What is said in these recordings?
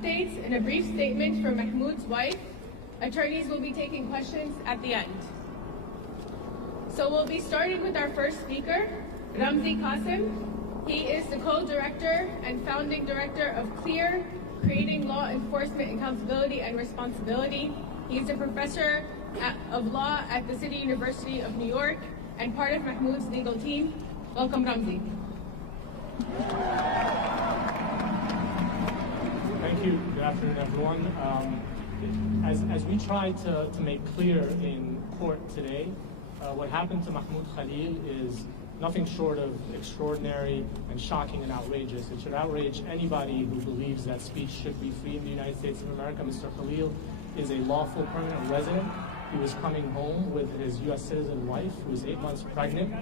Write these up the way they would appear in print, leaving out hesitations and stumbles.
States and a brief statement from Mahmoud's wife. Attorneys will be taking questions at the end. So we'll be starting with our first speaker, Ramzi Qasim. He is the co-director and founding director of CLEAR, Creating Law Enforcement Accountability and Responsibility. He's a professor of law at the City University of New York and part of Mahmoud's legal team. Welcome, Ramzi. Thank you. Good afternoon, everyone. As we try to make clear in court today, what happened to Mahmoud Khalil is nothing short of extraordinary and shocking and outrageous. It should outrage anybody who believes that speech should be free in the United States of America. Mr. Khalil is a lawful permanent resident. He was coming home with his U.S. citizen wife, who was 8 months pregnant,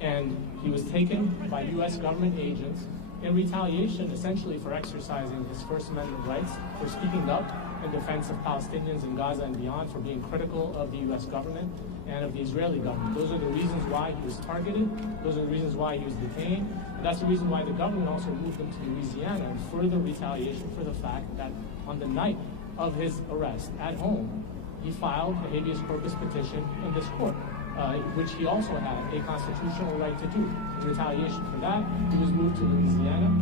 and he was taken by U.S. government agents in retaliation, essentially, for exercising his First Amendment rights, for speaking up in defense of Palestinians in Gaza and beyond, for being critical of the U.S. government and of the Israeli government. Those are the reasons why he was targeted. Those are the reasons why he was detained. And that's the reason why the government also moved him to Louisiana in further retaliation for the fact that on the night of his arrest at home, he filed a habeas corpus petition in this court, which he also had a constitutional right to do. In retaliation for that, he was moved to Louisiana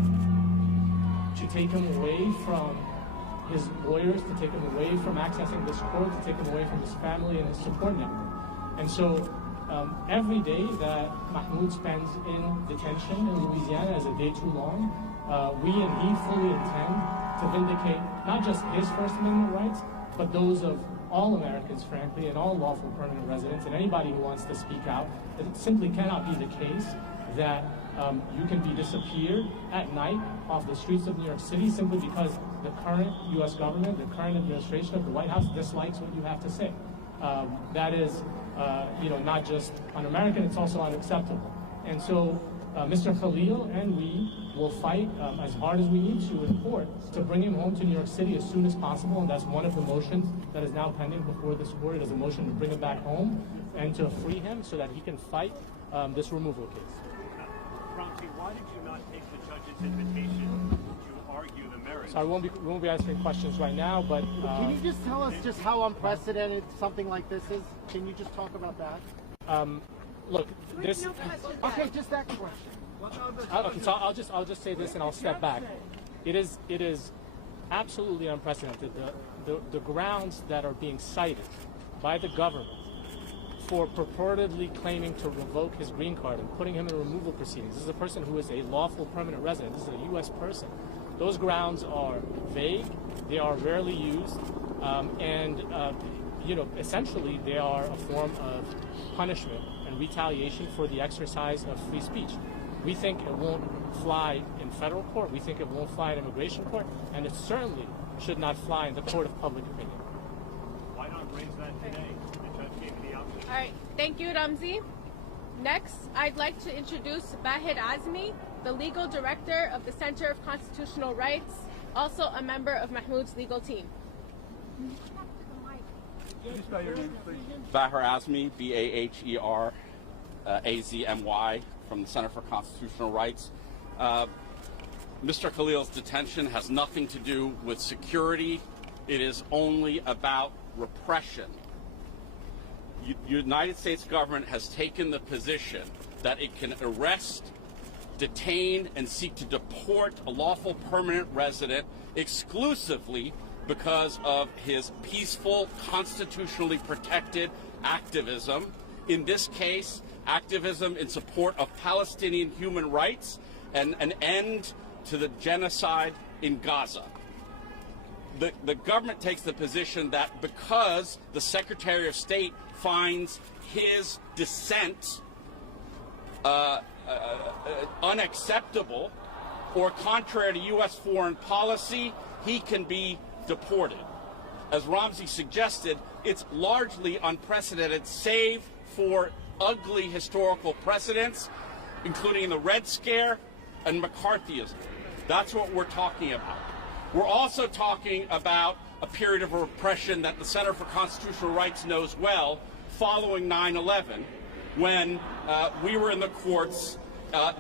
to take him away from his lawyers, to take him away from accessing this court, to take him away from his family and his support network. And so every day that Mahmoud spends in detention in Louisiana is a day too long. We and he fully intend to vindicate not just his First Amendment rights, but those of all Americans, frankly, and all lawful permanent residents, and anybody who wants to speak out. It simply cannot be the case that you can be disappeared at night off the streets of New York City simply because the current U.S. government, the current administration of the White House dislikes what you have to say. That is, not just un-American, it's also unacceptable. And so Mr. Khalil and we will fight as hard as we need to in court to bring him home to New York City as soon as possible, and that's one of the motions that is now pending before this court. It is a motion to bring him back home and to free him so that he can fight this removal case. Ramzi, why did you not take the judge's invitation to argue the merits? So we won't be answering questions right now, but can you just tell us just how unprecedented something like this is? Can you just talk about that? Look, this. Okay, just that question. Okay, so I'll just say this and I'll step back. It is absolutely unprecedented. The grounds that are being cited by the government for purportedly claiming to revoke his green card and putting him in removal proceedings. This is a person who is a lawful permanent resident. This is a U.S. person. Those grounds are vague. They are rarely used, and essentially they are a form of punishment and retaliation for the exercise of free speech. We think it won't fly in federal court. We think it won't fly in immigration court, and it certainly should not fly in the court of public opinion. Why not raise that today? The judge gave you the option. All right, thank you, Ramzi. Next, I'd like to introduce Bahid Azmi, the legal director of the Center of Constitutional Rights, also a member of Mahmoud's legal team. Bahir Azmi, B-A-H-E-R A-Z-M-Y, from the Center for Constitutional Rights. Mr. Khalil's detention has nothing to do with security. It is only about repression. United States government has taken the position that it can arrest, detain, and seek to deport a lawful permanent resident exclusively because of his peaceful, constitutionally protected activism. In this case, activism in support of Palestinian human rights and an end to the genocide in Gaza. The government takes the position that because the Secretary of State finds his dissent unacceptable or contrary to U.S. foreign policy, he can be deported. As Ramzi suggested, it's largely unprecedented, save for ugly historical precedents, including the Red Scare and McCarthyism. That's what we're talking about. We're also talking about a period of repression that the Center for Constitutional Rights knows well, following 9/11, when we were in the courts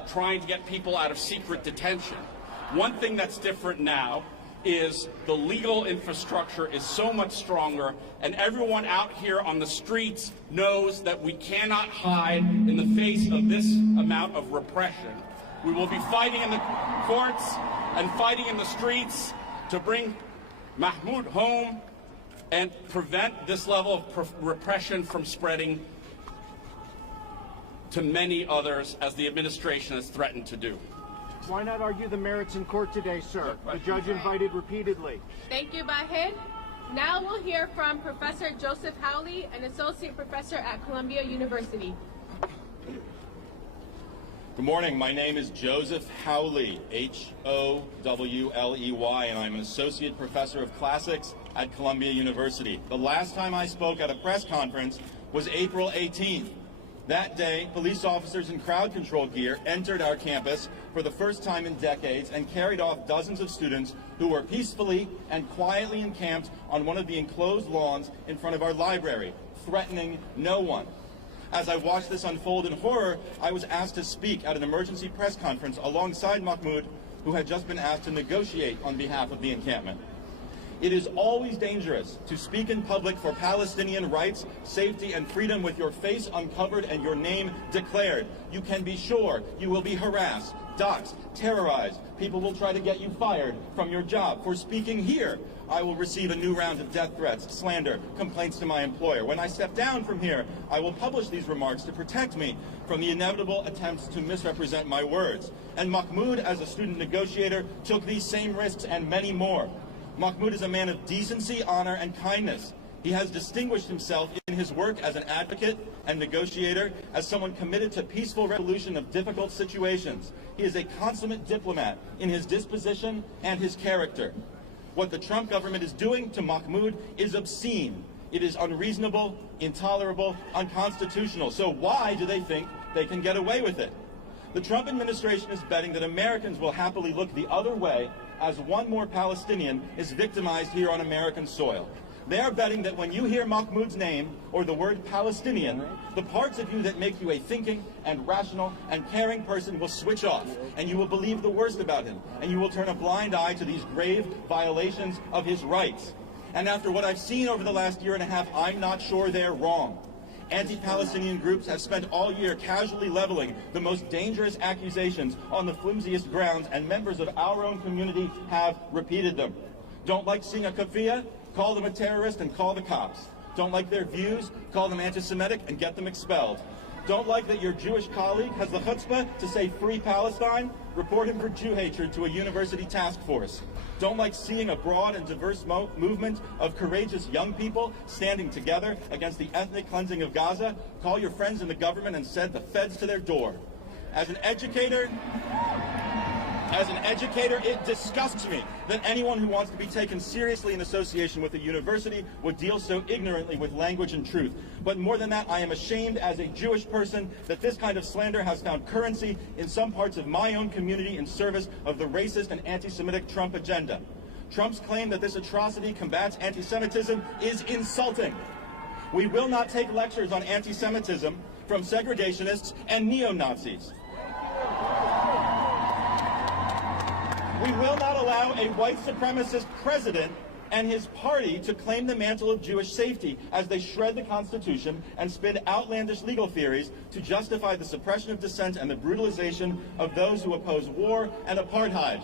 trying to get people out of secret detention. One thing that's different now is the legal infrastructure is so much stronger, and everyone out here on the streets knows that we cannot hide in the face of this amount of repression. We will be fighting in the courts and fighting in the streets to bring Mahmoud home and prevent this level of repression from spreading to many others, as the administration has threatened to do. Why not argue the merits in court today, sir? The judge invited repeatedly. Thank you, Bahid. Now we'll hear from Professor Joseph Howley, an associate professor at Columbia University. Good morning. My name is Joseph Howley, H-O-W-L-E-Y, and I'm an associate professor of classics at Columbia University. The last time I spoke at a press conference was April 18th. That day, police officers in crowd control gear entered our campus for the first time in decades and carried off dozens of students who were peacefully and quietly encamped on one of the enclosed lawns in front of our library, threatening no one. As I watched this unfold in horror, I was asked to speak at an emergency press conference alongside Mahmoud, who had just been asked to negotiate on behalf of the encampment. It is always dangerous to speak in public for Palestinian rights, safety, and freedom with your face uncovered and your name declared. You can be sure you will be harassed, doxxed, terrorized. People will try to get you fired from your job. For speaking here, I will receive a new round of death threats, slander, complaints to my employer. When I step down from here, I will publish these remarks to protect me from the inevitable attempts to misrepresent my words. And Mahmoud, as a student negotiator, took these same risks and many more. Mahmoud is a man of decency, honor, and kindness. He has distinguished himself in his work as an advocate and negotiator, as someone committed to peaceful resolution of difficult situations. He is a consummate diplomat in his disposition and his character. What the Trump government is doing to Mahmoud is obscene. It is unreasonable, intolerable, unconstitutional. So why do they think they can get away with it? The Trump administration is betting that Americans will happily look the other way as one more Palestinian is victimized here on American soil. They are betting that when you hear Mahmoud's name or the word Palestinian, the parts of you that make you a thinking and rational and caring person will switch off, and you will believe the worst about him, and you will turn a blind eye to these grave violations of his rights. And after what I've seen over the last year and a half, I'm not sure they're wrong. Anti-Palestinian groups have spent all year casually leveling the most dangerous accusations on the flimsiest grounds, and members of our own community have repeated them. Don't like seeing a kafia? Call them a terrorist and call the cops. Don't like their views? Call them anti-Semitic and get them expelled. Don't like that your Jewish colleague has the chutzpah to say free Palestine? Report him for Jew hatred to a university task force. Don't like seeing a broad and diverse movement of courageous young people standing together against the ethnic cleansing of Gaza? Call your friends in the government and send the feds to their door. As an educator, it disgusts me that anyone who wants to be taken seriously in association with a university would deal so ignorantly with language and truth. But more than that, I am ashamed as a Jewish person that this kind of slander has found currency in some parts of my own community in service of the racist and anti-Semitic Trump agenda. Trump's claim that this atrocity combats anti-Semitism is insulting. We will not take lectures on anti-Semitism from segregationists and neo-Nazis. We will not allow a white supremacist president and his party to claim the mantle of Jewish safety as they shred the Constitution and spin outlandish legal theories to justify the suppression of dissent and the brutalization of those who oppose war and apartheid.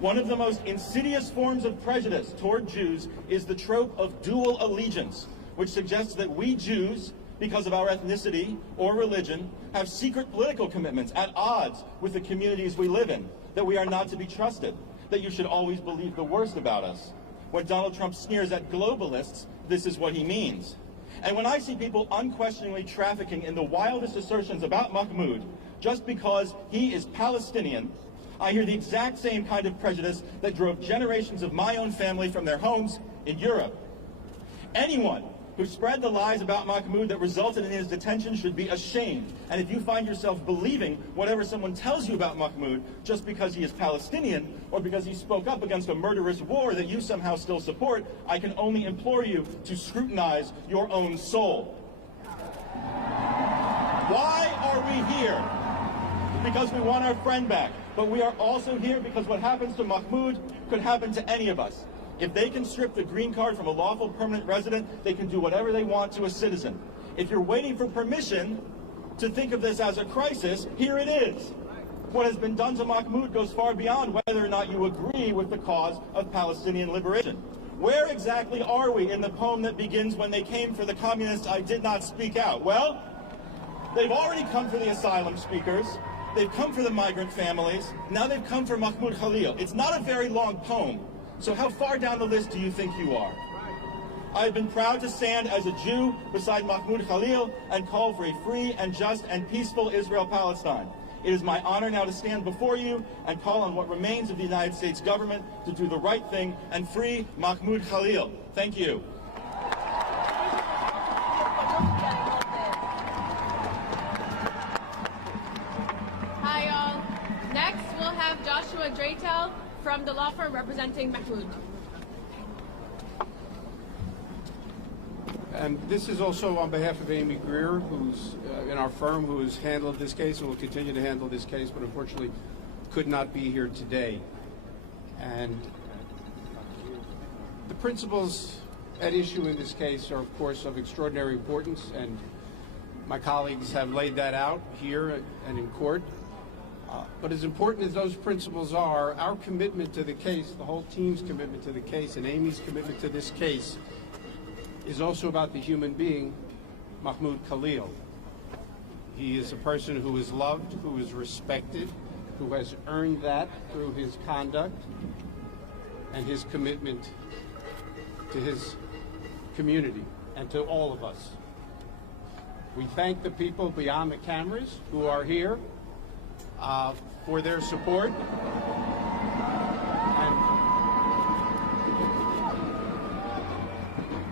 One of the most insidious forms of prejudice toward Jews is the trope of dual allegiance, which suggests that we Jews, because of our ethnicity or religion, have secret political commitments at odds with the communities we live in, that we are not to be trusted, that you should always believe the worst about us. When Donald Trump sneers at globalists, this is what he means. And when I see people unquestioningly trafficking in the wildest assertions about Mahmoud just because he is Palestinian, I hear the exact same kind of prejudice that drove generations of my own family from their homes in Europe. Anyone who spread the lies about Mahmoud that resulted in his detention should be ashamed. And if you find yourself believing whatever someone tells you about Mahmoud just because he is Palestinian or because he spoke up against a murderous war that you somehow still support, I can only implore you to scrutinize your own soul. Why are we here? because we want our friend back. But we are also here because what happens to Mahmoud could happen to any of us. If they can strip the green card from a lawful permanent resident, they can do whatever they want to a citizen. If you're waiting for permission to think of this as a crisis, here it is. What has been done to Mahmoud goes far beyond whether or not you agree with the cause of Palestinian liberation. Where exactly are we in the poem that begins, "When they came for the communists, I did not speak out"? Well, they've already come for the asylum seekers. They've come for the migrant families. Now they've come for Mahmoud Khalil. It's not a very long poem. So how far down the list do you think you are? I've been proud to stand as a Jew beside Mahmoud Khalil and call for a free and just and peaceful Israel-Palestine. It is my honor now to stand before you and call on what remains of the United States government to do the right thing and free Mahmoud Khalil. Thank you. Hi, all. Next, we'll have Joshua Draytel from the law firm representing Mahmoud. And this is also on behalf of Amy Greer, who's in our firm, who has handled this case and will continue to handle this case, but unfortunately could not be here today. And the principles at issue in this case are, of course, of extraordinary importance, and my colleagues have laid that out here and in court. But as important as those principles are, our commitment to the case, the whole team's commitment to the case, and Amy's commitment to this case, is also about the human being, Mahmoud Khalil. He is a person who is loved, who is respected, who has earned that through his conduct and his commitment to his community and to all of us. We thank the people beyond the cameras who are here for their support. And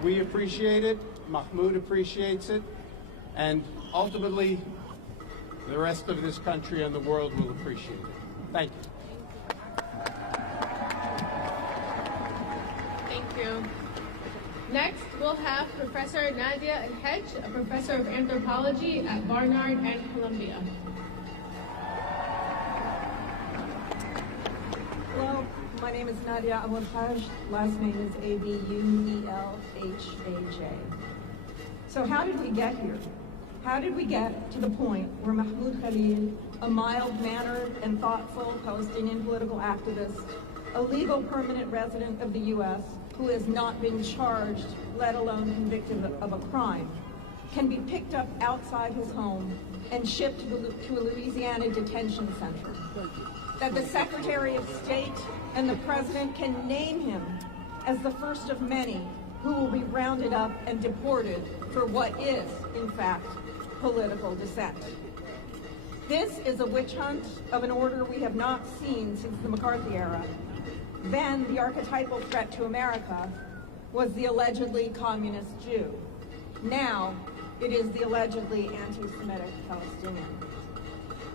we appreciate it, Mahmoud appreciates it, and ultimately the rest of this country and the world will appreciate it. Thank you. Thank you. Next, we'll have Professor Nadia El-Hedge, a professor of anthropology at Barnard and Columbia. Hello, my name is Nadia El-Hedge. Last name is Abuelhaj. So how did we get here? How did we get to the point where Mahmoud Khalil, a mild-mannered and thoughtful Palestinian political activist, a legal permanent resident of the U.S., who has not been charged, let alone convicted of a crime, can be picked up outside his home and shipped to a Louisiana detention center? That the Secretary of State and the President can name him as the first of many who will be rounded up and deported for what is, in fact, political dissent. This is a witch hunt of an order we have not seen since the McCarthy era. Then the archetypal threat to America was the allegedly communist Jew. Now it is the allegedly anti-Semitic Palestinian.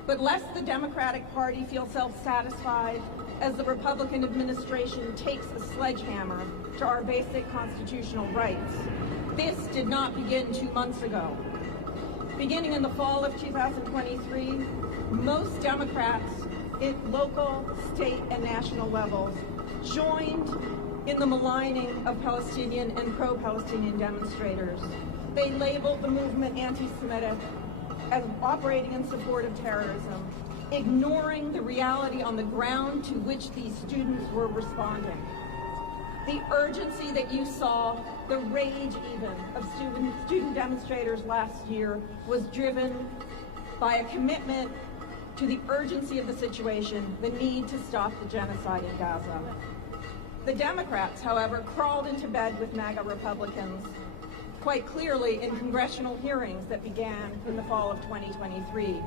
But lest the Democratic Party feel self-satisfied as the Republican administration takes a sledgehammer to our basic constitutional rights, this did not begin 2 months ago. Beginning in the fall of 2023, most Democrats at local, state, and national levels joined in the maligning of Palestinian and pro-Palestinian demonstrators. They labeled the movement anti-Semitic as operating in support of terrorism, ignoring the reality on the ground to which these students were responding. The urgency that you saw, the rage even, of student demonstrators last year was driven by a commitment to the urgency of the situation, the need to stop the genocide in Gaza. The Democrats, however, crawled into bed with MAGA Republicans quite clearly in congressional hearings that began in the fall of 2023,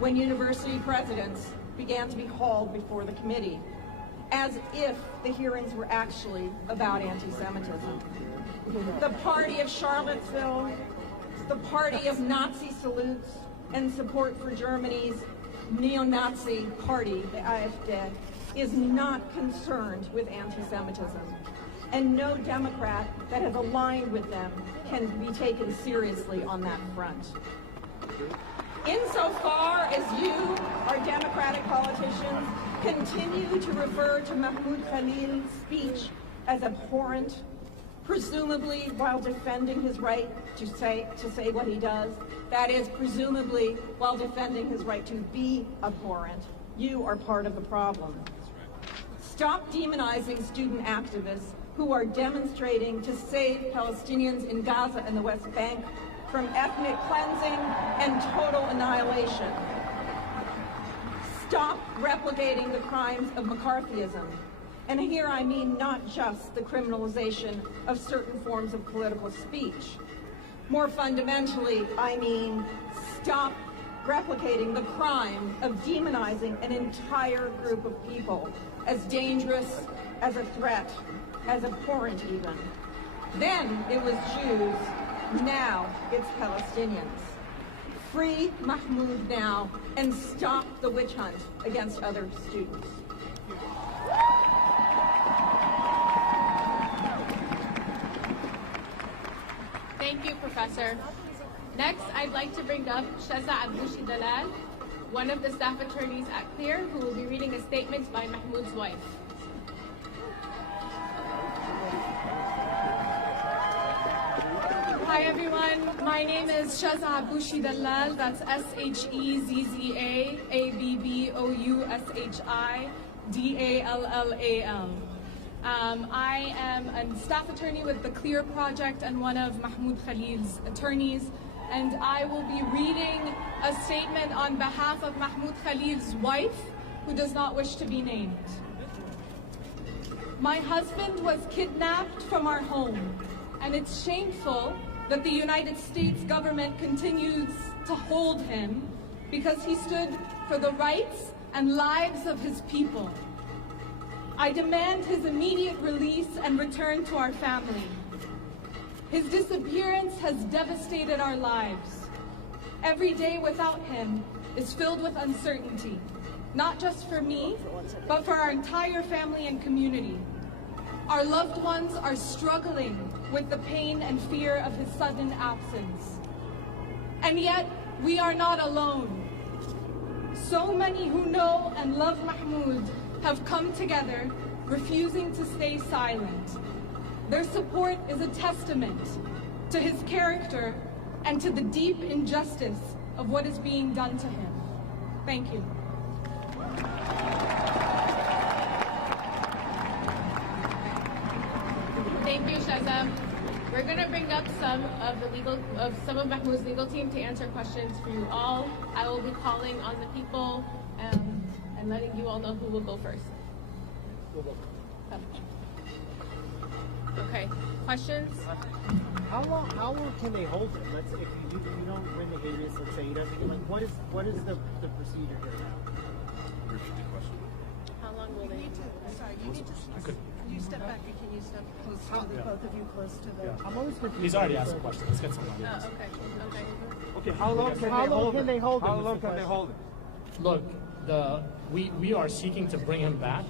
when university presidents began to be hauled before the committee, as if the hearings were actually about anti-Semitism. The party of Charlottesville, the party of Nazi salutes and support for Germany's neo-Nazi party, the AfD, is not concerned with anti-Semitism. And no Democrat that has aligned with them can be taken seriously on that front. Insofar as you, our Democratic politicians, continue to refer to Mahmoud Khalil's speech as abhorrent, presumably while defending his right to say what he does, that is, presumably while defending his right to be abhorrent, you are part of the problem. Stop demonizing student activists who are demonstrating to save Palestinians in Gaza and the West Bank from ethnic cleansing and total annihilation. Stop replicating the crimes of McCarthyism. And here I mean not just the criminalization of certain forms of political speech. More fundamentally, I mean stop replicating the crime of demonizing an entire group of people as dangerous, as a threat, as abhorrent even. Then it was Jews, now it's Palestinians. Free Mahmoud now and stop the witch hunt against other students. Thank you, Professor. Next, I'd like to bring up Shaza Aboushi Dalal, one of the staff attorneys at CLEAR, who will be reading a statement by Mahmoud's wife. Hi everyone, my name is Shaza Aboushi Dalal, that's Shezza Aboushi Dallal. I am a staff attorney with the CLEAR Project and one of Mahmoud Khalil's attorneys, and I will be reading a statement on behalf of Mahmoud Khalil's wife, who does not wish to be named. My husband was kidnapped from our home, and it's shameful that the United States government continues to hold him because he stood for the rights and lives of his people. I demand his immediate release and return to our family. His disappearance has devastated our lives. Every day without him is filled with uncertainty, not just for me, but for our entire family and community. Our loved ones are struggling with the pain and fear of his sudden absence. And yet, we are not alone. So many who know and love Mahmoud have come together, refusing to stay silent. Their support is a testament to his character and to the deep injustice of what is being done to him. Thank you. Thank you, Shaza. We're going to bring up some of Mahmoud's legal team to answer questions for you all. I will be calling on the people and letting you all know who will go first. Okay, questions? How long can they hold him? Let's say if you don't win the habeas, let's say he doesn't. Like, what is the procedure here now? Repeat the question. How long will they? Can you step back and can you step close to both of you close to the... I'm always confused. He's already asked a question. Let's get someone. Okay. How long can they hold him? How long can they hold him? Look, we are seeking to bring him back.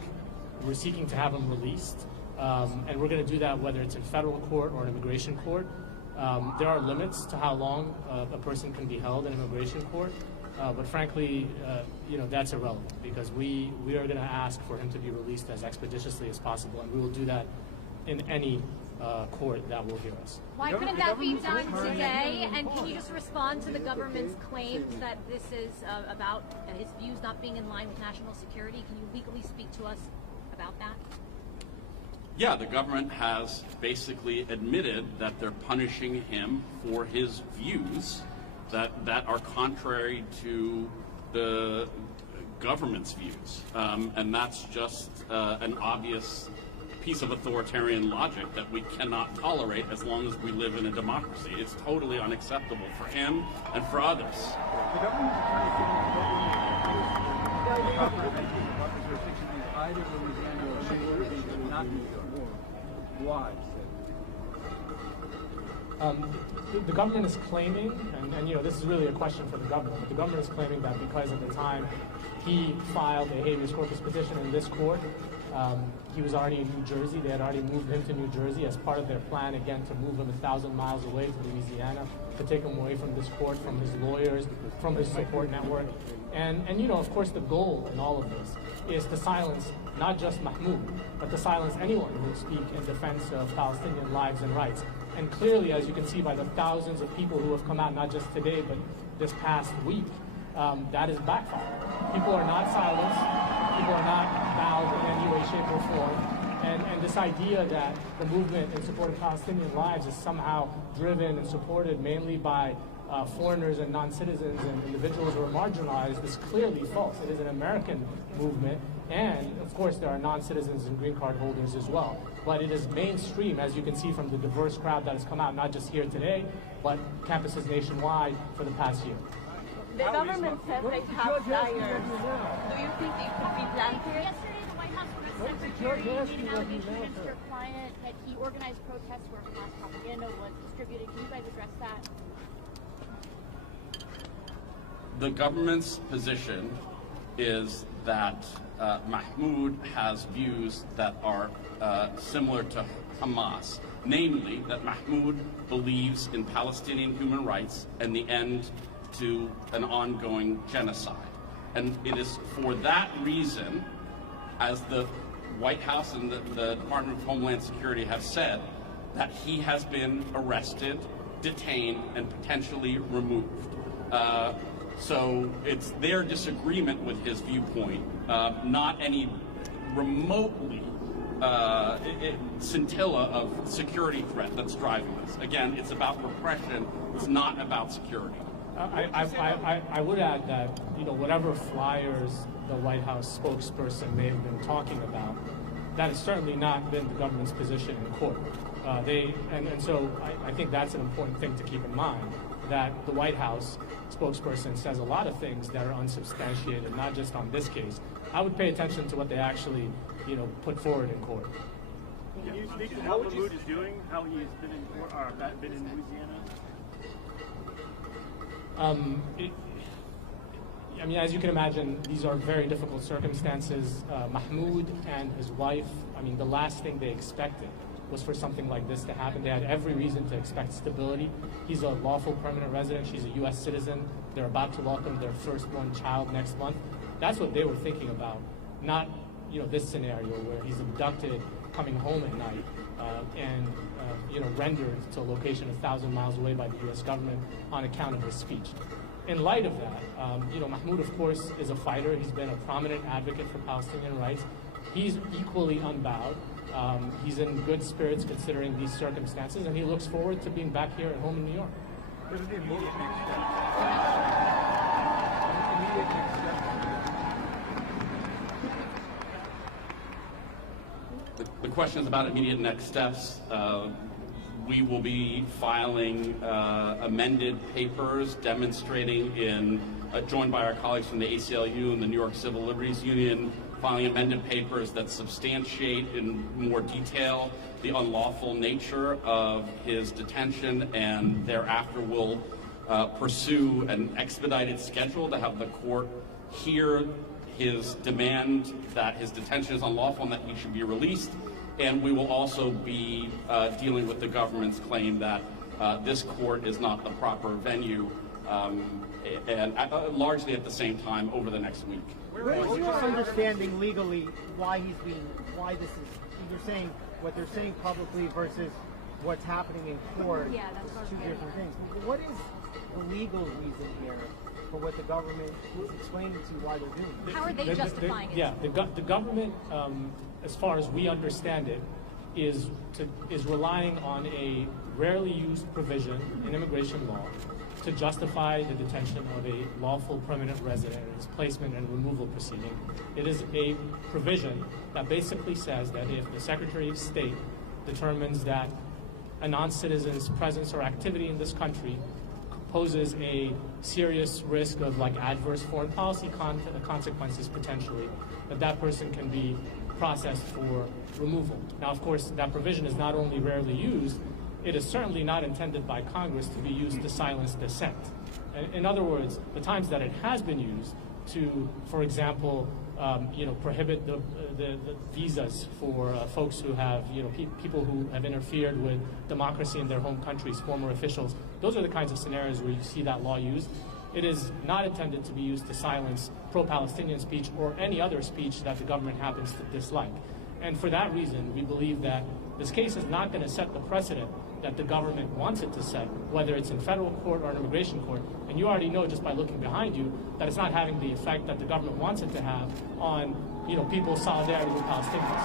We're seeking to have him released. And we're going to do that whether it's in federal court or an immigration court. There are limits to how long a person can be held in immigration court. But frankly, that's irrelevant because we are going to ask for him to be released as expeditiously as possible, and we will do that in any court that will hear us. Why couldn't that be done today? And can you just respond to the government's claims that this is about his views not being in line with national security? Can you legally speak to us about that? Yeah, the government has basically admitted that they're punishing him for his views that are contrary to the government's views. And that's just an obvious piece of authoritarian logic that we cannot tolerate as long as we live in a democracy. It's totally unacceptable for him and for others. The government's either Louisiana or Mississippi, not New York. Why? The government is claiming, and this is really a question for the government, but the government is claiming that because at the time he filed a habeas corpus petition in this court, He was already in New Jersey. They had already moved him to New Jersey as part of their plan, again, to move him 1,000 miles away to Louisiana, to take him away from this court, from his lawyers, from his support network. And you know, of course, the goal in all of this is to silence not just Mahmoud, but to silence anyone who would speak in defense of Palestinian lives and rights. And clearly, as you can see by the thousands of people who have come out, not just today, but this past week, that is backfired. People are not silenced. People are not bowed in any way, shape, or form. And this idea that the movement in support of Palestinian lives is somehow driven and supported mainly by foreigners and non-citizens and individuals who are marginalized is clearly false. It is an American movement, and of course there are non-citizens and green card holders as well. But it is mainstream, as you can see from the diverse crowd that has come out, not just here today, but campuses nationwide for the past year. The government says they have flyers. Do you think it could be planted? Yesterday, the White House Press Secretary made an allegation against your client that he organized protests where Hamas propaganda was distributed. Can you guys address that? The government's position is that Mahmoud has views that are similar to Hamas, namely that Mahmoud believes in Palestinian human rights and the end to an ongoing genocide. And it is for that reason, as the White House and the Department of Homeland Security have said, that he has been arrested, detained, and potentially removed. So it's their disagreement with his viewpoint, not any remotely scintilla of security threat that's driving this. Again, it's about repression. It's not about security. I would add that, you know, whatever flyers the White House spokesperson may have been talking about, that has certainly not been the government's position in court. So I think that's an important thing to keep in mind, that the White House spokesperson says a lot of things that are unsubstantiated, not just on this case. I would pay attention to what they actually, you know, put forward in court. Can you speak to what Mahmoud is doing, how he has been in court, or been in Louisiana? I mean, as you can imagine, these are very difficult circumstances. Mahmoud and his wife, I mean, the last thing they expected was for something like this to happen. They had every reason to expect stability. He's a lawful permanent resident. She's a U.S. citizen. They're about to welcome their firstborn child next month. That's what they were thinking about, not, you know, this scenario where he's abducted, coming home at night, and you know, rendered to a location 1,000 miles away by the U.S. government on account of his speech. In light of that, you know, Mahmoud, of course, is a fighter. He's been a prominent advocate for Palestinian rights. He's equally unbowed. He's in good spirits considering these circumstances, and he looks forward to being back here at home in New York. What are the immediate next steps? The question is about immediate next steps. We will be filing amended papers demonstrating joined by our colleagues from the ACLU and the New York Civil Liberties Union, filing amended papers that substantiate in more detail the unlawful nature of his detention, and thereafter we'll pursue an expedited schedule to have the court hear his demand that his detention is unlawful and that he should be released. And we will also be dealing with the government's claim that this court is not the proper venue, and largely at the same time over the next week. What's your understanding legally why this is, you're saying what they're saying publicly versus what's happening in court? Yeah, that's what two different things. What is the legal reason here for what the government is explaining to you why they're doing it? How are they justifying it? Yeah, the government, as far as we understand it, is relying on a rarely used provision in immigration law to justify the detention of a lawful permanent resident in its placement and removal proceeding. It is a provision that basically says that if the Secretary of State determines that a non-citizen's presence or activity in this country poses a serious risk of adverse foreign policy consequences potentially, that person can be processed for removal. Now, of course, that provision is not only rarely used, it is certainly not intended by Congress to be used to silence dissent. In other words, the times that it has been used to, for example, prohibit the visas for folks who have, people who have interfered with democracy in their home countries, former officials. Those are the kinds of scenarios where you see that law used. It is not intended to be used to silence pro-Palestinian speech or any other speech that the government happens to dislike. And for that reason, we believe that this case is not going to set the precedent that the government wants it to set, whether it's in federal court or an immigration court. And you already know just by looking behind you that it's not having the effect that the government wants it to have on, people's solidarity with Palestinians.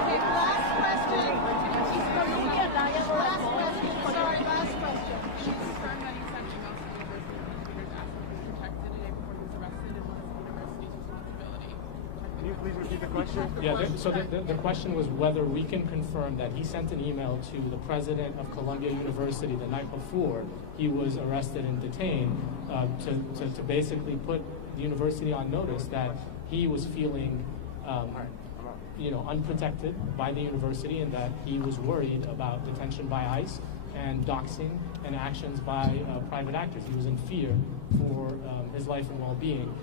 Okay, last question. Sorry, last question. She confirmed that you sent emails to university administrators asking to be protected today before he was arrested, and what is the university's responsibility? Can you please repeat the question? Yeah, the question was whether we can confirm that he sent an email to the president of Columbia University the night before he was arrested and detained to basically put the university on notice that he was feeling unprotected by the university and that he was worried about detention by ICE and doxing and actions by private actors. He was in fear for his life and well-being.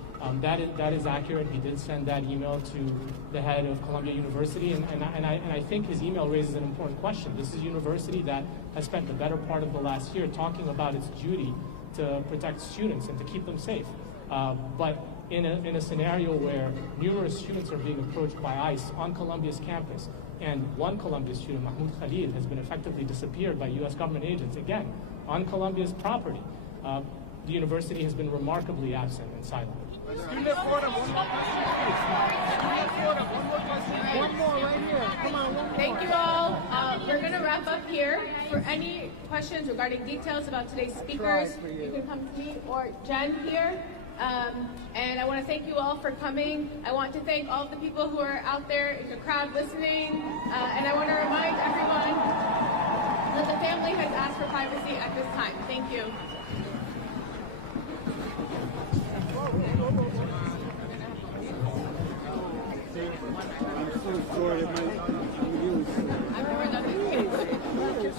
That is accurate. He did send that email to the head of Columbia University, and I think his email raises an important question. This is a university that has spent the better part of the last year talking about its duty to protect students and to keep them safe. But in a scenario where numerous students are being approached by ICE on Columbia's campus, and one Columbia student, Mahmoud Khalil, has been effectively disappeared by U.S. government agents, again, on Columbia's property, the university has been remarkably absent and silent. One more right here. Come on, one more. Thank you all. We're going to wrap up here. For any questions regarding details about today's speakers, you can come to me or Jen here. And I want to thank you all for coming. I want to thank all of the people who are out there in the crowd listening. And I want to remind everyone that the family has asked for privacy at this time. Thank you. I'm so sorry that my use. I've never done this.